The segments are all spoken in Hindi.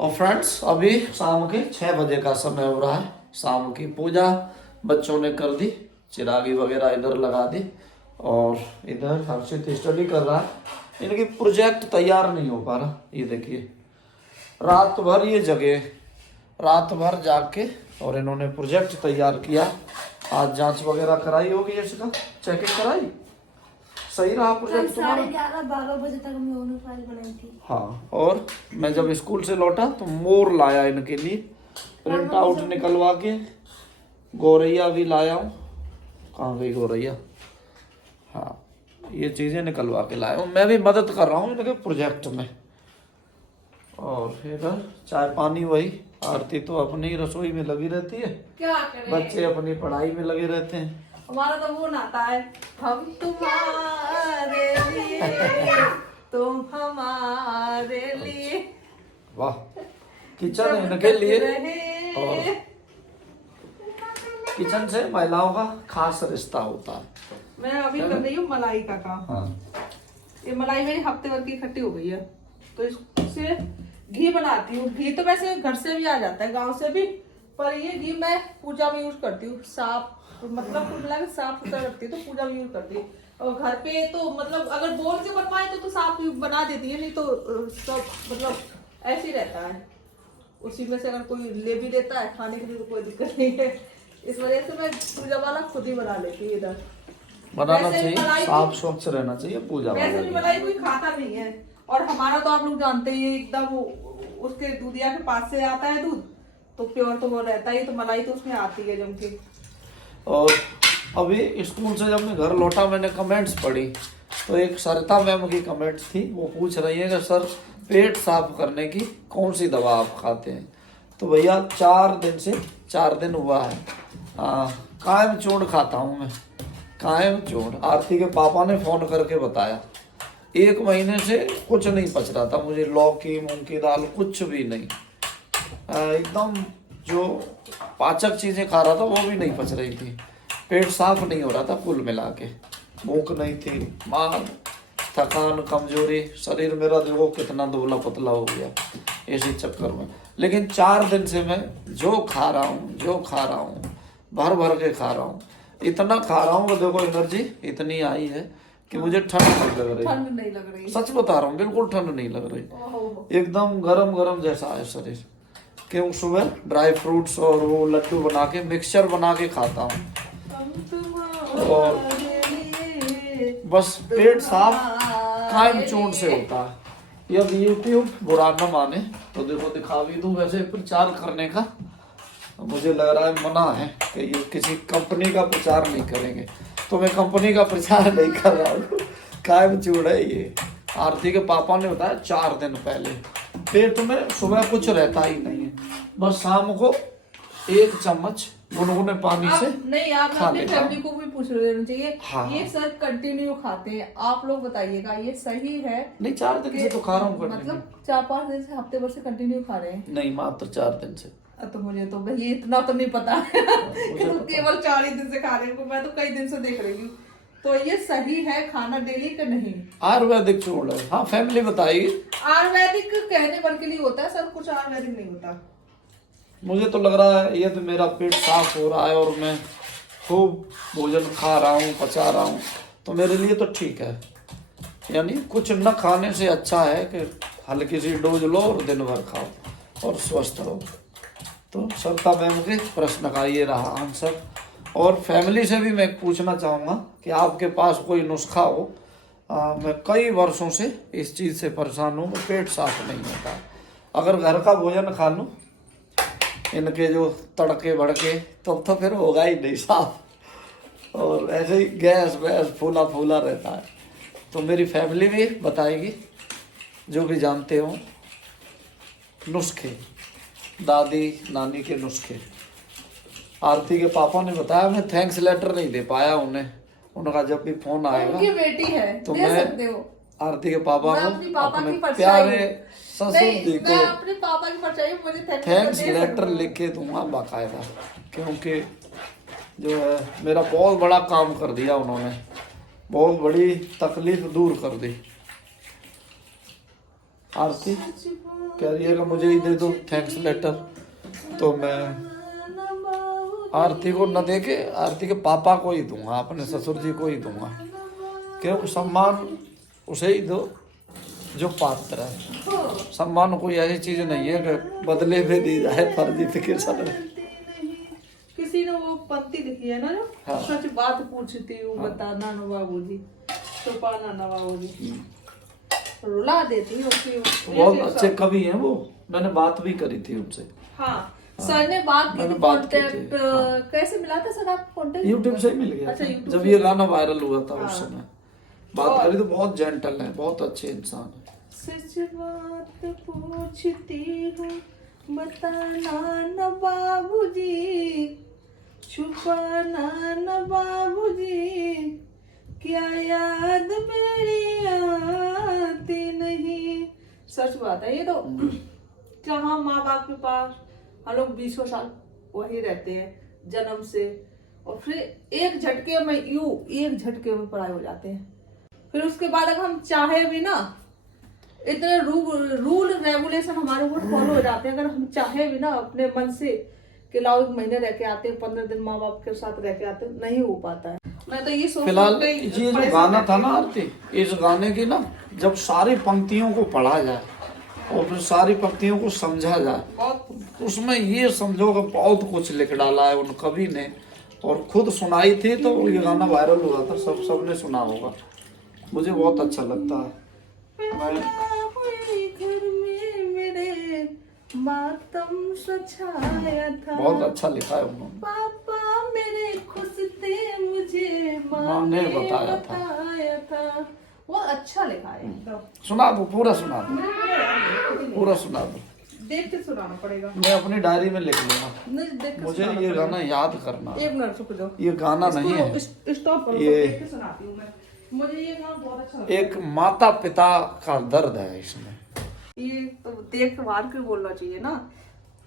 और फ्रेंड्स अभी शाम के 6 बजे का समय हो रहा है। शाम की पूजा बच्चों ने कर दी, चिरागी वगैरह इधर लगा दी और इधर हर्षित स्टडी कर रहा है। इनकी प्रोजेक्ट तैयार नहीं हो पा रहा। ये देखिए रात भर ये जगे, रात भर जाग के और इन्होंने प्रोजेक्ट तैयार किया। आज जांच वगैरह कराई होगी, इसका चेकिंग कराई, सही रहा प्रोजेक्ट तुम्हारा? 11:30-12 बजे तक हम लोगों ने फाइल बनाई थी। हाँ, और मैं जब स्कूल से लौटा तो मोर लाया इनके लिए, प्रिंट आउट निकलवा के। गौरैया भी लाया हूँ। कहाँ गई गौरैया? हाँ, ये चीज़ें निकलवा के लाया हूँ। मैं भी मदद कर रहा हूँ इनके प्रोजेक्ट में। और फिर चाय पानी वही। आरती तो अपनी रसोई में लगी रहती है, क्या करें? बच्चे अपनी पढ़ाई में लगे रहते हैं। हमारा तो वो नाता है, हम तुम्हारे लिए तुम हमारे लिए। वाह, किचन है इनके लिए। और किचन से महिलाओं का खास रिश्ता होता है। मैं अभी कर रही हूँ मलाई का काम। हाँ, ये मलाई मेरी हफ्ते भर की इकट्ठी हो गई है, तो इससे घी बनाती हूँ। घी तो वैसे घर से भी आ जाता है, गांव से भी, पर ये घी मैं पूजा में यूज करती हूँ। साफ मतलब कुल मिला के साफ सुथरा रखती है, तो पूजा में यूज करती है। और घर पे तो मतलब अगर बोल से बनवाए तो साफ बना देती है, नहीं तो सब मतलब ऐसे ही रहता है। उसी में से अगर कोई ले भी देता है खाने के लिए तो कोई दिक्कत नहीं है। इस वजह से मैं पूजा वाला खुद ही बना लेती हूँ इधर। बनाना वैसे भी चाहिए, मलाई साफ स्वच्छ रहना चाहिए पूजा वैसे भी वाला। मलाई कोई खाता नहीं है। और हमारा तो आप लोग जानते ही हैं, एकदम उसके दूधिया के पास से आता है दूध, तो प्योर तो वो रहता ही, तो मलाई तो उसमें आती है जम के। और अभी स्कूल से जब मैं घर लौटा मैंने कमेंट्स पढ़ी, तो एक सरिता मैम की कमेंट्स थी। वो पूछ रही है कि सर पेट साफ करने की कौन सी दवा आप खाते हैं? तो भैया 4 दिन हुआ है कायम चूर्ण खाता हूँ मैं, कायम चूर्ण। आरती के पापा ने फोन करके बताया 1 महीने से कुछ नहीं पच रहा था मुझे, लौकी मूंग की दाल कुछ भी नहीं। एकदम जो पाचक चीजें खा रहा था वो भी नहीं पच रही थी, पेट साफ नहीं हो रहा था। कुल मिला के भूख नहीं थी, मार थकान कमजोरी, शरीर मेरा देखो कितना दुबला पतला हो गया इसी चक्कर में। लेकिन 4 दिन से मैं जो खा रहा हूँ भर भर के खा रहा हूँ। इतना खा रहा हूँ कि देखो एनर्जी इतनी आई है कि मुझे ठंड नहीं लग रही। ठंड नहीं लग रही, सच बता रहा हूँ, बिल्कुल ठंड नहीं लग रही। एकदम गरम गरम जैसा है शरीर। क्यों सुबह ड्राई फ्रूट्स और वो लड्डू बना के मिक्सचर बना के खाता हूँ। और बस पेट साफ कायम चूर्ण से होता है। ये अब यूट्यूब बुरा न माने तो देखो दिखा भी दूं, वैसे प्रचार करने का मुझे लग रहा है मना है कि ये किसी कंपनी का प्रचार नहीं करेंगे, तो मैं कंपनी का प्रचार नहीं कर रहा हूँ। कायम चूर्ण है ये। आरती के पापा ने बताया 4 दिन पहले पेट में सुबह कुछ रहता ही नहीं है, बस शाम को 1 चम्मच गुनगुने पानी से नहीं। आप अपनी फैमिली को भी पूछ लेना चाहिए। हाँ। ये सर कंटिन्यू खाते हैं, आप लोग बताइएगा ये सही है? नहीं, 4 दिन से तो खा रहा हूँ, मतलब 4-5 दिन से हफ्ते भर से कंटिन्यू खा रहे हैं? नहीं, मात्र 4 दिन से। तो मुझे तो भाई इतना तो नहीं पता है कि वो केवल 4 ही दिन से खा रहे हैं, मैं तो कई दिन से देख रही हूँ। तो ये सही है खाना डेली का? नहीं, आयुर्वेदिक चूर्ण है। हाँ, फैमिली बताइए। आयुर्वेदिक कहने भर के लिए होता है सर, कुछ आयुर्वेदिक नहीं होता। मुझे तो लग रहा है ये तो मेरा पेट साफ हो रहा है और मैं खूब भोजन खा रहा हूँ, पचा रहा हूँ, तो मेरे लिए तो ठीक है। यानी कुछ न खाने से अच्छा है कि हल्की सी डोज लो और दिन भर खाओ और स्वस्थ रहो। तो सरिता मैम के प्रश्न का ये रहा आंसर। और फैमिली से भी मैं पूछना चाहूँगा कि आपके पास कोई नुस्खा हो। मैं कई वर्षों से इस चीज़ से परेशान हूँ, मैं पेट साफ नहीं होता। अगर घर का भोजन खा लूँ इनके जो तड़के भड़के तो फिर होगा ही नहीं साफ, और ऐसे ही गैस वैस फूला फूला रहता है। तो मेरी फैमिली भी बताएगी जो भी जानते हो नुस्खे, दादी नानी के नुस्खे। आरती के पापा ने बताया, मैं थैंक्स लेटर नहीं दे पाया उन्हें, उनका जब भी फोन आएगा उनकी बेटी है तो दे सकते हो। आरती के पापा मैं को अपनी पापा अपने की परछाई प्यारे हूँ। ससुर जी मैं को अपने पापा की परछाई हूँ, मुझे थैंक्स लेटर लिख के दूंगा बाकायदा, क्योंकि जो है मेरा बहुत बड़ा काम कर दिया उन्होंने, बहुत बड़ी तकलीफ दूर कर दी। आरती कह रही है कि मुझे ही दे दो थैंक्स लेटर, तो मैं आरती को न दे के आरती के पापा को ही दूंगा, अपने ससुर जी को ही दूंगा, क्योंकि सम्मान उसे ही दो जो पात्र है। सम्मान कोई ऐसी चीज नहीं है कि बदले में दी जाए फर्जी फिक्र। किसी ने वो पंक्ति लिखी है ना, जो हाँ। सच बात पूछती हूँ बताना न बाबूजी, छुपाना न बाबूजी, रुला देती हूँ बहुत अच्छे कवि हैं वो, मैंने बात भी करी थी उनसे। हाँ सर ने बात की थी। कॉन्टेक्ट कैसे मिला था सर आप कॉन्टेक्ट? यूट्यूब से ही मिल गया अच्छा, था। YouTube जब से। ये गाना वायरल हुआ था उस समय बात करी, तो बहुत जेंटल है, बहुत अच्छे इंसान है। सच बात पूछती हूँ बताना न बाबूजी, छुपाना न बाबूजी, क्या याद मेरी आती नहीं। सच बात है ये तो। जहाँ माँ बाप के पास हम लोग 20 साल वही रहते हैं जन्म से, और फिर एक झटके में एक झटके में पढ़ाई हो जाते हैं। फिर उसके बाद अगर हम चाहे भी ना, इतने रूल रेगुलेशन हमारे ऊपर फॉलो हो जाते हैं, अगर हम चाहे भी ना अपने मन से कि लाओ 1 महीने रह के आते हैं, 15 दिन माँ बाप के साथ रह के आते हैं, नहीं हो पाता है। मैं तो ये सोच फिलहाल ये जो गाना था ना आरती, इस गाने की ना जब सारी पंक्तियों को पढ़ा जाए और फिर सारी पंक्तियों को समझा जाए, उसमें ये समझो कि बहुत कुछ लिख डाला है उन कवि ने, और खुद सुनाई थी तो ये गाना वायरल हुआ था, सबने सुना होगा। मुझे बहुत अच्छा लगता है। घर में मेरे मातम सछाया था, बहुत अच्छा लिखा है उन्होंने। पापा मेरे खुश थे मुझे माँ ने बताया था। बहुत अच्छा लिखा है एकदम। सुना दो, पूरा सुना दो, पूरा सुना दो। देख के सुनाना पड़ेगा, मैं अपनी डायरी में लिख लूंगा। नहीं देख के मुझे सुनाना ये पड़ेगा। गाना याद करना। 1 मिनट रुक जाओ, ये गाना नहीं है, स्टॉप करो, ये- देख के सुनाती हूँ मैं। मुझे ये गाना बहुत अच्छा लगता एक माता पिता का दर्द है इसमें। है। ये तो देख बार के बोलना चाहिए ना,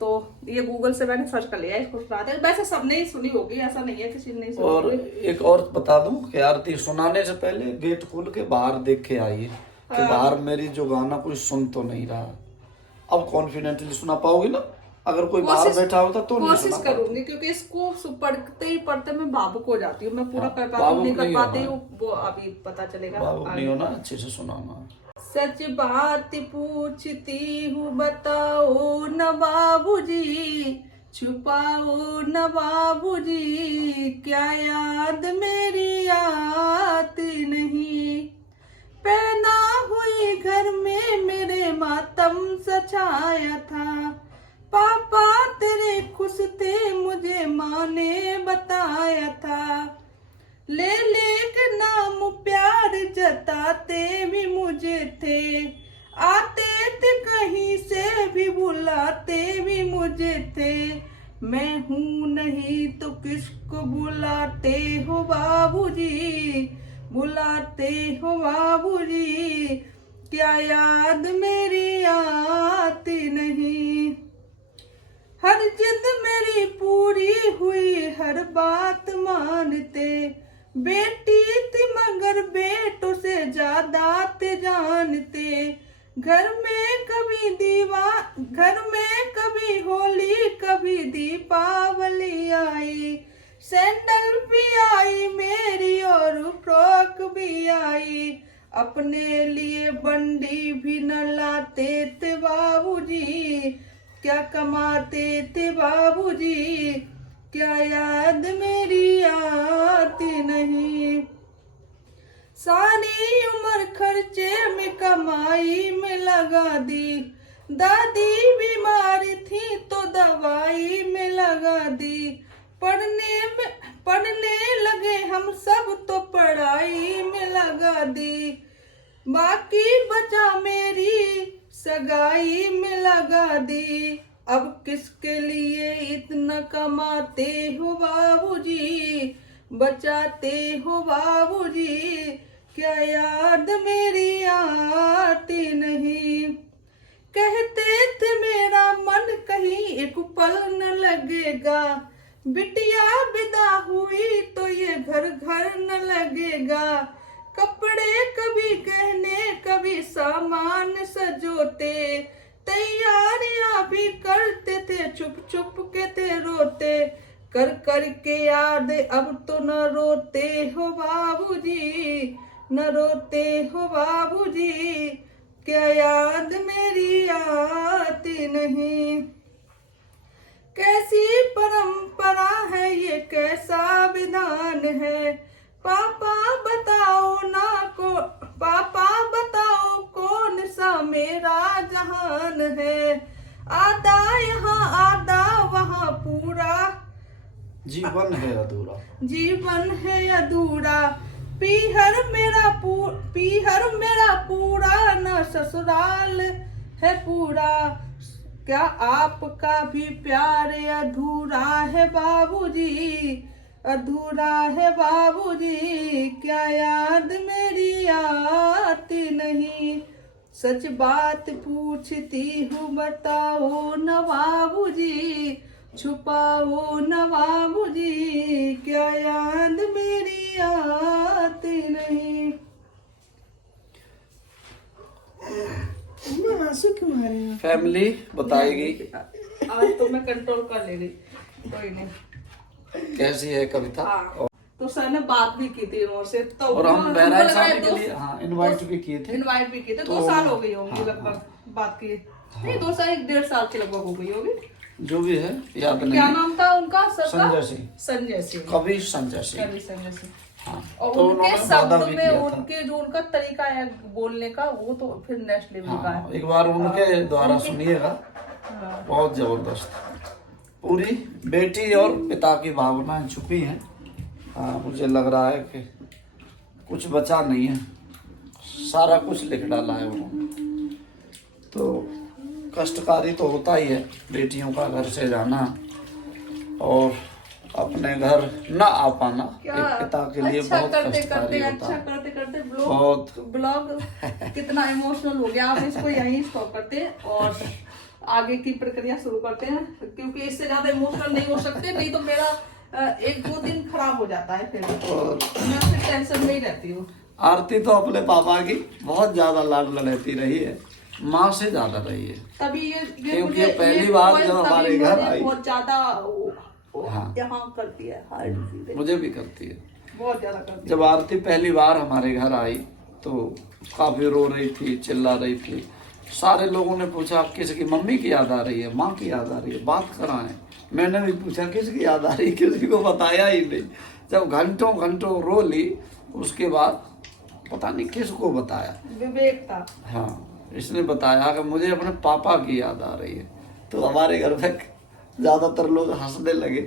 तो ये गूगल से मैंने सर्च कर लिया है, इसको सुना दे। वैसे सबने ही सुनी होगी, ऐसा नहीं है किसी ने नहीं सुनी और होगी। एक और बता दूं कि आरती सुनाने से पहले गेट खोल के बाहर देख के आइए कि बाहर मेरी जो गाना कोई सुन तो नहीं रहा। अब कॉन्फिडेंटली सुना पाओगे ना, अगर कोई बाहर बैठा होता तो नहीं कोशिश सुना पाता। करूंगी, क्योंकि इसको पढ़ते ही पढ़ते मैं भावुक हो जाती हूँ। मैं पूरा कर पाती हूँ भावुक नहीं कर नहीं पाती होना। हूँ, वो अभी पता चलेगा। भावुक नहीं होना, अच्छे से सुनाना। सच बात पूछती हूँ बताओ न बाबूजी, छुपाओ न बाबूजी, क्या याद मेरी आती नहीं। पैदा हुई घर में मेरे मातम सछाया था, पापा तेरे खुश थे मुझे माँ ने बताया था। ले के नाम प्यार जताते भी मुझे थे, आते थे कहीं से भी बुलाते भी मुझे थे। मैं हूँ नहीं तो किसको बुलाते हो बाबूजी, बुलाते हो बाबूजी, क्या याद मेरी आती नहीं। हर जिद मेरी पूरी हुई, हर बात मानते, बेटी थी मगर बेटों से ज्यादा ते जानते। घर में कभी होली कभी दीपावली आई, सैंडल भी आई मेरी और फ्रॉक भी आई। अपने लिए बंडी भी न लाते थे बाबूजी, क्या कमाते थे बाबूजी, क्या याद मेरी आती नहीं। सारी उम्र खर्चे में कमाई में लगा दी, दादी बीमार थी तो दवाई में लगा दी। पढ़ने लगे हम सब तो पढ़ाई में लगा दी, बाकी बचा मेरी सगाई में लगा दी। अब किसके लिए इतना कमाते हो बाबूजी, बचाते हो बाबूजी, क्या याद मेरी आती नहीं। कहते थे मेरा मन कहीं एक पल न लगेगा, बिटिया विदा हुई तो ये घर घर न लगेगा। कपड़े कभी गहने कभी सामान सजोते, तैयारियां भी करते थे, चुप चुप के थे रोते, कर कर के याद अब तो न रोते हो बाबूजी, न रोते हो बाबूजी, क्या याद मेरी आती नहीं। कैसी परंपरा है ये, कैसा विधान है, पापा बताओ ना को, पापा बताओ कौन सा मेरा जहान है, आधा यहाँ आधा वहाँ, पूरा जीवन है अधूरा, जीवन है अधूरा, पीहर मेरा पूरा, न ससुराल है पूरा, क्या आपका भी प्यार अधूरा है बाबूजी, अधूरा है बाबूजी, क्या याद मेरी आती नहीं। सच बात पूछती हूँ बताओ न बाबूजी, छुपाओ न बाबूजी, क्या याद मेरी आती नहीं। आंसू क्यों आ रहे हैं? फैमिली बताएगी आज तो मैं कंट्रोल कर ले रही, कोई नहीं। कैसी है कविता। हाँ, तो सर ने बात भी की थी उनसे, तो और हम हमको बहराइच लगा आने के दो- लिए हाँ इनवाइट भी किए थे। इनवाइट भी किए थे, तो 2 साल हो गई होंगी हाँ, लगभग बात किए, नहीं 2 साल 1.5 साल की लगभग हो गई होगी। जो भी है याद नहीं क्या है। नाम था उनका सर का? संजय सिंह, संजय सिंह, कवि संजय सिंह। कवि संजय सिंह। हाँ, और तो उनके उन्होंने वादा शब्द भी में किया था। उनके जो उनका तरीका है बोलने का, वो तो फिर नेक्स्ट लेवल का हाँ, है। एक बार उनके द्वारा सुनिएगा, हाँ। बहुत जबरदस्त। पूरी बेटी और पिता की भावनाएं छुपी हैं। हाँ, मुझे लग रहा है कि कुछ बचा नहीं है, सारा कुछ लिख डाला है उन्होंने। तो कष्टकारी तो होता ही है बेटियों का घर से जाना और अपने घर न आ पाना, क्या एक पिता के लिए अच्छा बहुत करते कष्टकारी करते होता अच्छा है। करते करते बहुत। ब्लॉग कितना इमोशनल हो गया। आप इसको यहीं स्टॉप करते हैं और आगे की प्रक्रिया शुरू करते हैं, क्योंकि इससे ज्यादा इमोशनल नहीं हो सकते, नहीं तो मेरा 1-2 दिन खराब हो जाता है, फिर और मैं फिर टेंशन में ही रहती हूँ। आरती तो अपने पापा की बहुत ज्यादा लाड लड़ती रही है, माँ से ज्यादा रही है। तभी ये क्योंकि मुझे पहली ये बार तभी जब हमारे मुझे घर आई, बहुत ज्यादा हाँ। यहाँ करती है, हार्ट सीधे मुझे भी करती है। बहुत ज्यादा करती है। जब आरती पहली बार हमारे घर आई तो काफी रो रही थी, चिल्ला रही थी। सारे लोगों ने पूछा किसकी, मम्मी की याद आ रही है, माँ की याद आ रही है, बात कराएं। मैंने भी पूछा किसकी याद आ रही है, किसी को बताया ही नहीं। जब घंटों घंटों रो ली, उसके बाद पता नहीं किसको बताया। विवेक था। हाँ, इसने बताया कि मुझे अपने पापा की याद आ रही है। तो हमारे घर में ज्यादातर लोग हंसने लगे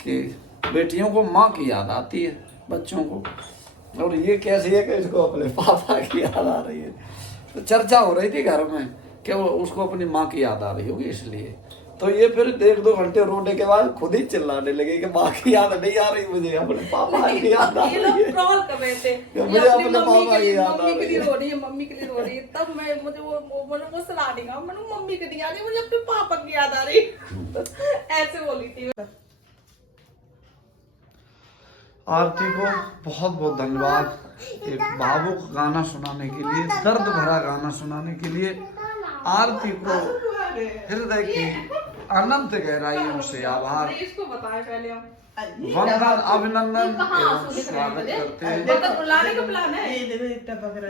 कि बेटियों को माँ की याद आती है, बच्चों को, और ये कैसी है कि इसको अपने पापा की याद आ रही है। तो चर्चा हो रही थी घर में कि वो उसको अपनी माँ की याद आ रही होगी इसलिए। तो ये फिर 1-2 घंटे रोने के बाद खुद ही चिल्लाने लगे कि माँ की याद नहीं आ रही, मुझे अपने पापा की याद आ ये रही लोग है। ट्रोल कर रहे थे, मुझे ये अपने पापा की याद आ मम्मी के रही लिए है। रो रही है, मम्मी के लिए रो रही है। तब मैं मुझे वो सलाह देगा, मैंने मम्मी की नहीं आ रही, मुझे अपने पापा की याद आ रही ऐसे बोली थी। आरती को बहुत बहुत धन्यवाद, एक भावुक गाना सुनाने के लिए, दर्द भरा गाना सुनाने के लिए। आरती को हृदय की अनंत गहराइयों से आभार, इसको बताया पहले हम। वंदन, अभिनंदन कहाँ एवं आंसू दिख रहे हैं स्वागत मुझे? करते हैं। मतलब रुलाने का प्लान है,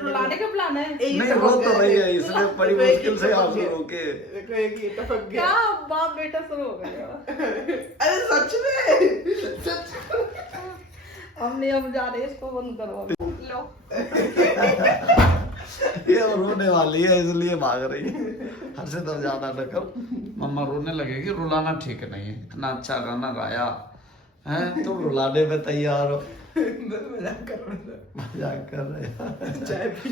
रुलाने का प्लान है। नहीं, रो तो रही है, इसने बड़ी मुश्किल से आंसू रोके। क्या बाप बेटा शुरू हो गए। अरे सच में हमने अब जा रहे हैं, इसको बंद करो लो। ये रोने वाली है इसलिए भाग रही है। हर से तो ज्यादा न कर, मम्मा रोने लगेगी। रुलाना ठीक नहीं है, इतना अच्छा गाना गाया है, तुम रुलाने में तैयार हो। मजाक कर रहा था। मजाक कर रहे हैं। चाय पी